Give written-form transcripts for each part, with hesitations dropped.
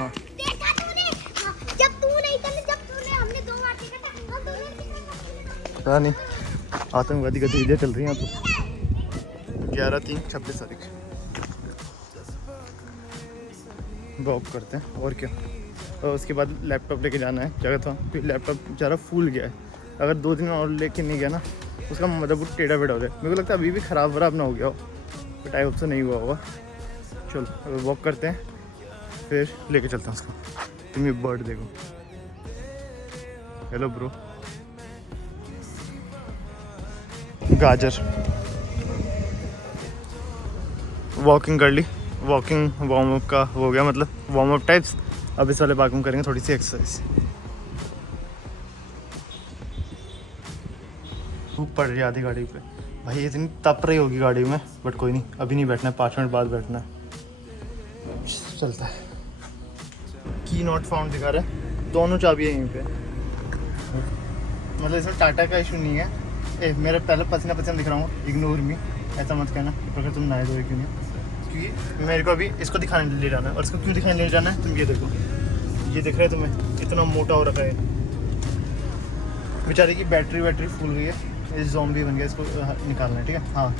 माँ देखा तूने? हाँ, जब तू नहीं था ना, जब तूने हमने 2 बार देखा था, हम दोनों ने पता नहीं आतंकवादी गतिविधियाँ चल रही हैं यहाँ तो। 11/3/26 तारीख वॉक करते हैं और क्या। और उसके बाद लैपटॉप लेके जाना है जगह था, फिर लैपटॉप बेचारा फूल गया है। अगर 2 दिन और लेके नहीं गया ना उसका मदरबोर्ड टेढ़ा बेढ़ा हो जाए। मेरे को लगता है अभी भी ख़राब वराब ना हो गया हो, बट आई होप से नहीं हुआ होगा। चलो अगर वॉक करते हैं फिर लेके चलते हैं उसको। तुम ये बर्ड देखो। Hello bro. गाजर वॉकिंग कर ली, वॉकिंग वार्म अप का हो गया, मतलब वार्म अप टाइप्स। अब इस वाले पार्क में करेंगे थोड़ी सी एक्सरसाइज। धूप पड़ रही है आधी गाड़ी पे भाई, इतनी तप रही होगी गाड़ी में, बट कोई नहीं, अभी नहीं बैठना है, 5 मिनट बाद बैठना है। चलता है। की नॉट फाउंड दिखा रहा है, दोनों चाबी है यहीं पे। मतलब इसमें टाटा का इशू नहीं है। मेरा पहले पसीना पसीना दिख रहा हूँ, इग्नोर मी, ऐसा मत कहना अगर तुम नहाए धोए क्यों नहीं। क्योंकि मेरे को अभी इसको दिखाने ले जाना है। और इसको क्यों दिखाने ले जाना है, तुम ये देखो, ये दिख रहा है तुम्हें, इतना मोटा हो रखा है। बेचारे की बैटरी फूल गई है, इस ज़ॉम्बी बन गया, इसको निकालना है। ठीक है, हाँ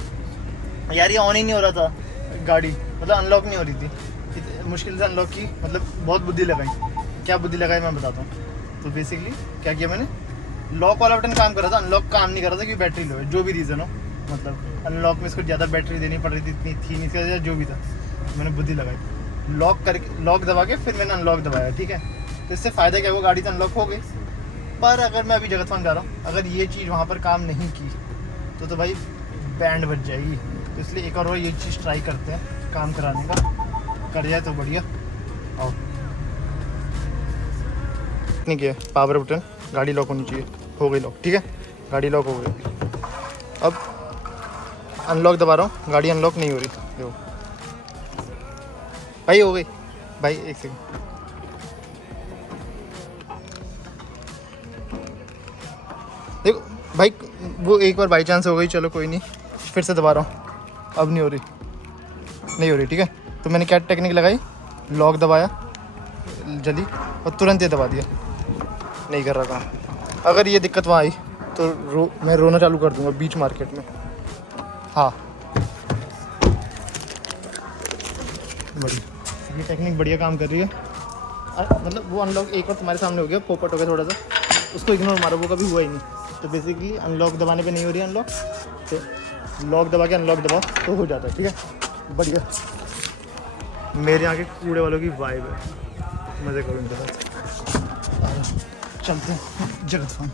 यार ये ऑन ही नहीं हो रहा था गाड़ी, मतलब अनलॉक नहीं हो रही थी, मुश्किल से अनलॉक की, मतलब बहुत बुद्धि लगाई। क्या बुद्धि लगाई मैं बताता हूँ। तो बेसिकली क्या किया मैंने, लॉक वाला बटन काम कर रहा था, अनलॉक काम नहीं कर रहा था क्योंकि बैटरी लो है, जो भी रीज़न हो। मतलब अनलॉक में इसको ज़्यादा बैटरी देनी पड़ रही थी, इतनी थी नहीं, इसका जो भी था मैंने बुद्धि लगाई। लॉक करके, लॉक दबा के फिर मैंने अनलॉक दबाया। ठीक है, तो इससे फ़ायदा क्या हुआ, गाड़ी तो अनलॉक हो गई। पर अगर मैं अभी जगतवान जा रहा हूँ, अगर ये चीज़ वहाँ पर काम नहीं की तो भाई बैंड बज जाएगी। तो इसलिए एक और ये चीज़ ट्राई करते हैं काम कराने का, कर जाए तो बढ़िया। और नहीं किया पावर बटन, गाड़ी लॉक होनी चाहिए, हो गई लॉक। ठीक है, गाड़ी लॉक हो गई। अब अनलॉक दबा रहा हूँ, गाड़ी अनलॉक नहीं हो रही। देखो भाई हो गई भाई, एक सेकंड। देखो भाई वो एक बार बाई चांस हो गई, चलो कोई नहीं, फिर से दबा रहा हूँ, अब नहीं हो रही, नहीं हो रही। ठीक है, तो मैंने क्या टेक्निक लगाई, लॉक दबाया जल्दी और तुरंत ये दबा दिया, नहीं कर रहा काम। अगर ये दिक्कत वहाँ आई तो मैं रोना चालू कर दूँगा बीच मार्केट में। हाँ बढ़िया, ये टेक्निक बढ़िया काम कर रही है। मतलब वो अनलॉक एक बार तुम्हारे सामने हो गया, पोपट हो गया थोड़ा सा, उसको इग्नोर मारो, वो कभी हुआ ही नहीं। तो बेसिकली अनलॉक दबाने पे नहीं हो रही है अनलॉक, तो लॉक दबा के अनलॉक दबाओ तो हो जाता है। ठीक है, बढ़िया। मेरे यहाँ के कूड़े वालों की वाइब है, मज़े करो इनके साथ। चलते हैं जगतवान।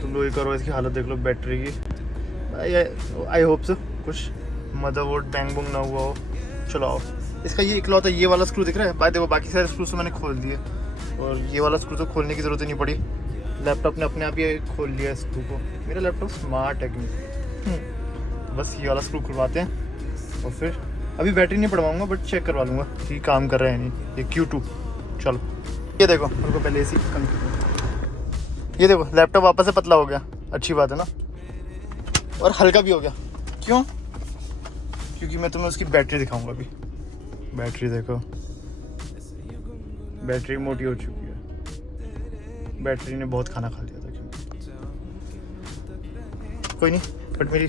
तुम लोग करो, इसकी हालत देख लो बैटरी की। आई होप सो कुछ मदरबोर्ड बैंग बुंग ना हुआ हो। चलो आओ, इसका ये इकलौता ये वाला स्क्रू दिख रहा है भाई, देखो बाकी सारे स्क्रू तो मैंने खोल दिए और ये वाला स्क्रू तो खोलने की ज़रूरत ही नहीं पड़ी, लैपटॉप ने अपने आप ही खोल लिया स्क्रू को। मेरा लैपटॉप स्मार्ट है क्यों। बस ये वाला स्क्रू खुलवाते हैं और फिर अभी बैटरी नहीं पड़वाऊँगा, बट चेक करवा लूँगा कि काम कर रहा है नहीं। ये Q2, चलो ये देखो, मेरे को पहले इसी कम, ये देखो लैपटॉप वापस से पतला हो गया, अच्छी बात है ना, और हल्का भी हो गया। क्यों, क्योंकि मैं तुम्हें उसकी बैटरी दिखाऊंगा अभी। बैटरी देखो, बैटरी मोटी हो चुकी है, बैटरी ने बहुत खाना खा लिया था। क्यों, कोई नहीं, बट मेरी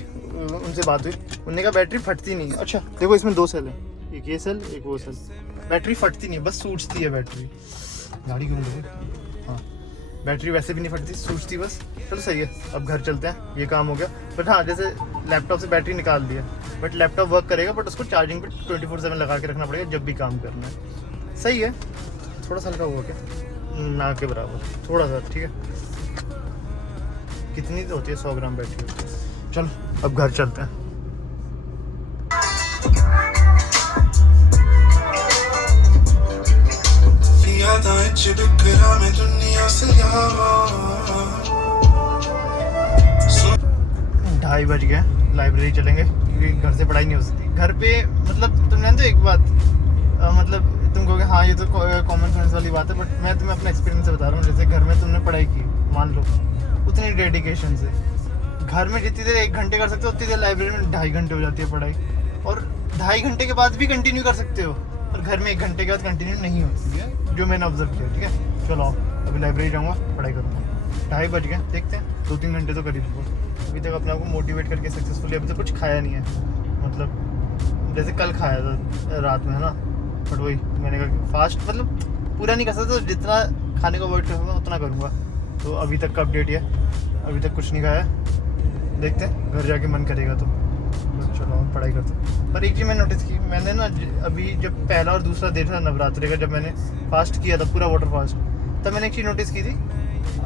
उनसे बात हुई, उनने कहा बैटरी फटती नहीं। अच्छा देखो इसमें 2 सेल है, एक ये सेल एक वो सेल, बैटरी फटती नहीं, बस सूझती है बैटरी। गाड़ी क्यों लगी, हाँ बैटरी वैसे भी नहीं फटती, सूझती बस। चलो सही है, अब घर चलते हैं, ये काम हो गया। बट हाँ जैसे लैपटॉप से बैटरी निकाल दी है, बट लैपटॉप वर्क करेगा, बट उसको चार्जिंग पे 24/7 लगा के रखना पड़ेगा जब भी काम करना है। सही है, थोड़ा सा हल्का हुआ क्या, ना के बराबर थोड़ा सा। ठीक है, कितनी तो होती है, 100 ग्राम बैटरी होती है। चलो अब घर चलते हैं। ढाई बज गए, लाइब्रेरी चलेंगे, क्योंकि घर से पढ़ाई नहीं हो सकती। घर पे मतलब तुम जानते हो एक बात, मतलब तुम कहोगे हाँ ये तो कॉमन सेंस वाली बात है, बट मैं तुम्हें अपना एक्सपीरियंस से बता रहा हूँ। जैसे घर में तुमने पढ़ाई की, मान लो उतनी डेडिकेशन से, घर में जितनी देर 1 घंटे कर सकते हो उतनी देर लाइब्रेरी में 2.5 घंटे हो जाती है पढ़ाई, और 2.5 घंटे के बाद भी कंटिन्यू कर सकते हो, और घर में 1 घंटे के बाद कंटिन्यू नहीं होती है, जो मैंने ऑब्जर्व किया। ठीक है, चलो आओ अभी लाइब्रेरी जाऊँगा, पढ़ाई करूँगा। 2:30 बज गए, देखते हैं 2-3 घंटे तो करीब हुआ। अभी तक अपने आप को मोटिवेट करके सक्सेसफुली अभी तक कुछ खाया नहीं है, मतलब जैसे कल खाया था रात में, है ना, बट वही मैंने कहा फास्ट मतलब पूरा नहीं कर सकता, तो जितना खाने को अवॉइड करूँगा उतना करूँगा। तो अभी तक का अपडेट है, अभी तक कुछ नहीं खाया, देखते हैं घर जाके मन करेगा तो चलो हम पढ़ाई करते हैं। पर एक चीज़ मैंने नोटिस की, मैंने ना अभी जब पहला और दूसरा दिन था नवरात्रि का, जब मैंने फास्ट किया था पूरा वाटर फास्ट, तब मैंने एक चीज़ नोटिस की थी,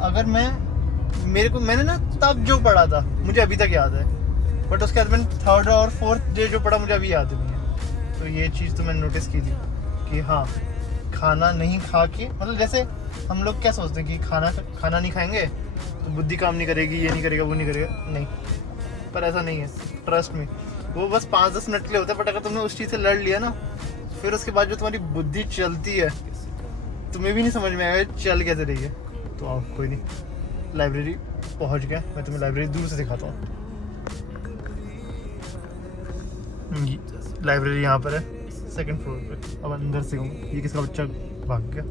अगर मैंने ना तब जो पढ़ा था मुझे अभी तक याद है, बट उसके बाद मैंने 3rd और 4th डे जो पढ़ा मुझे अभी याद नहीं है। तो ये चीज़ तो मैंने नोटिस की थी कि हाँ, खाना नहीं खा के, मतलब जैसे हम लोग क्या सोचते हैं कि खाना नहीं खाएंगे तो बुद्धि काम नहीं करेगी, ये नहीं करेगा, वो नहीं करेगा, नहीं, पर ऐसा नहीं है, ट्रस्ट में। वो बस 5-10 मिनट के लिए होता है, बट अगर तुमने उस चीज़ से लड़ लिया ना, फिर उसके बाद जो तुम्हारी बुद्धि चलती है, तुम्हें भी नहीं समझ में आएगा चल कैसे रही है। तो आओ कोई नहीं, लाइब्रेरी पहुंच गया, मैं तुम्हें लाइब्रेरी दूर से दिखाता हूँ। लाइब्रेरी यहाँ पर है, 2nd फ्लोर पे। अब अंदर से हूँ, ये किसका बच्चा भाग गया।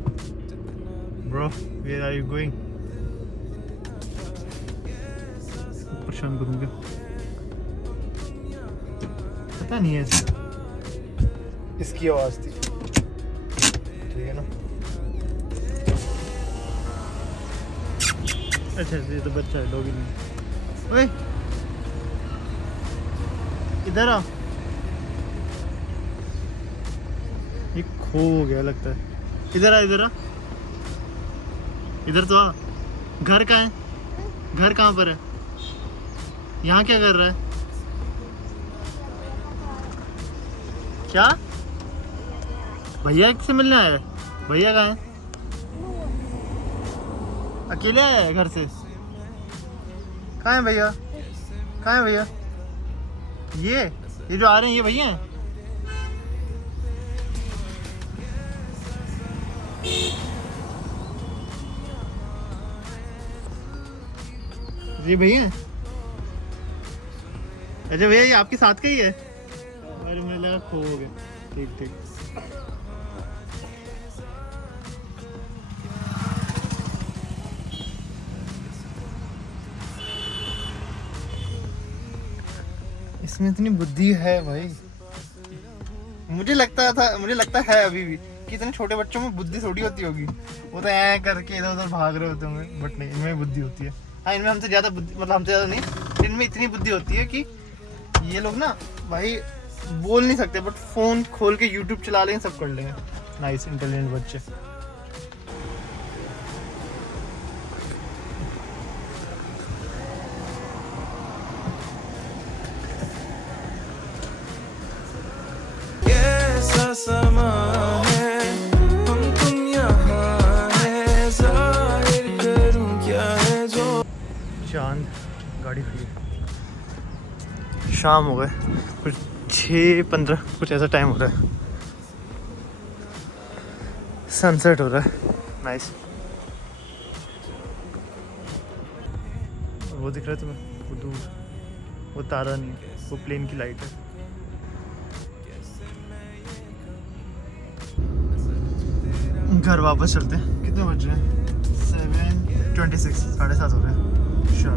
Bro where are you going? परेशान करूँगा, पता नहीं है इसकी आवाज़ थी, ठीक है ना। अच्छा ये तो बच्चा है, डॉगी नहीं। ओए इधर आ, ये खो गया लगता है। इधर आ, इधर आ, इधर तो आ। घर कहाँ है? घर कहाँ पर है? यहाँ क्या कर रहा है? क्या भैया से मिलने आया है? भैया कहाँ है? अकेले आया है घर से? कहाँ है भैया? कहाँ है भैया? ये जो आ रहे हैं ये भैया हैं? ये भैया हैं? अच्छा भैया ये आपके साथ का ही है? अरे मुझे लगा खो हो गया। ठीक ठीक। इसमें इतनी बुद्धि है भाई, मुझे लगता है अभी भी कि इतने छोटे बच्चों में बुद्धि थोड़ी होती होगी, वो तो ऐ करके इधर उधर भाग रहे होते होंगे, बट नहीं, इनमें बुद्धि होती है। हाँ, इनमें हमसे ज़्यादा बुद्धि, मतलब हमसे ज़्यादा नहीं, इनमें इतनी बुद्धि होती है कि ये लोग ना भाई बोल नहीं सकते, बट फ़ोन खोल के यूट्यूब चला लेंगे, सब कर लेंगे। नाइस, इंटेलिजेंट बच्चे। समा है हम तुम यहाँ है, ज़ाहिर करूँ क्या है जो। चांद गाड़ी खड़ी, शाम हो गए कुछ 6:15 कुछ ऐसा टाइम हो रहा है, सनसेट हो रहा है, नाइस। वो दिख रहा है तुम्हें वो दूर, वो तारा नहीं है, वो प्लेन की लाइट है। घर वापस चलते हैं, कितने बज रहे हैं? 7:26, 7:30 हो रहे हैं। चलो,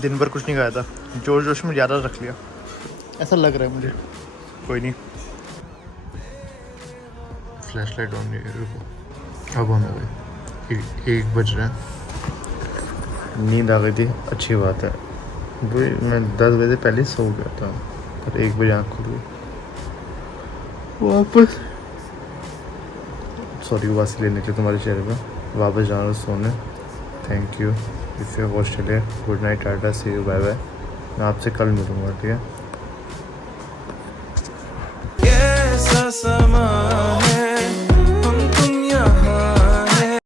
दिन भर कुछ नहीं खाया था, जोश जोश में ज़्यादा रख लिया ऐसा लग रहा है मुझे। कोई नहीं, फ्लैश लाइट ऑन नहीं है, रुको, अब ऑन हो गई। 1 बज रहे हैं, नींद आ गई थी, अच्छी बात है। मैं 10 बजे पहले सो गया था, पर 1 बजे आँख खुल गई। वापस सॉरी वासी लेने के लिए तुम्हारे चेहरे पे, वापस जाना सोने। Thank you, if you Australia, good night, tata, see you, bye bye. मैं आपसे कल मिलूँगा, ठीक है? कैसा समा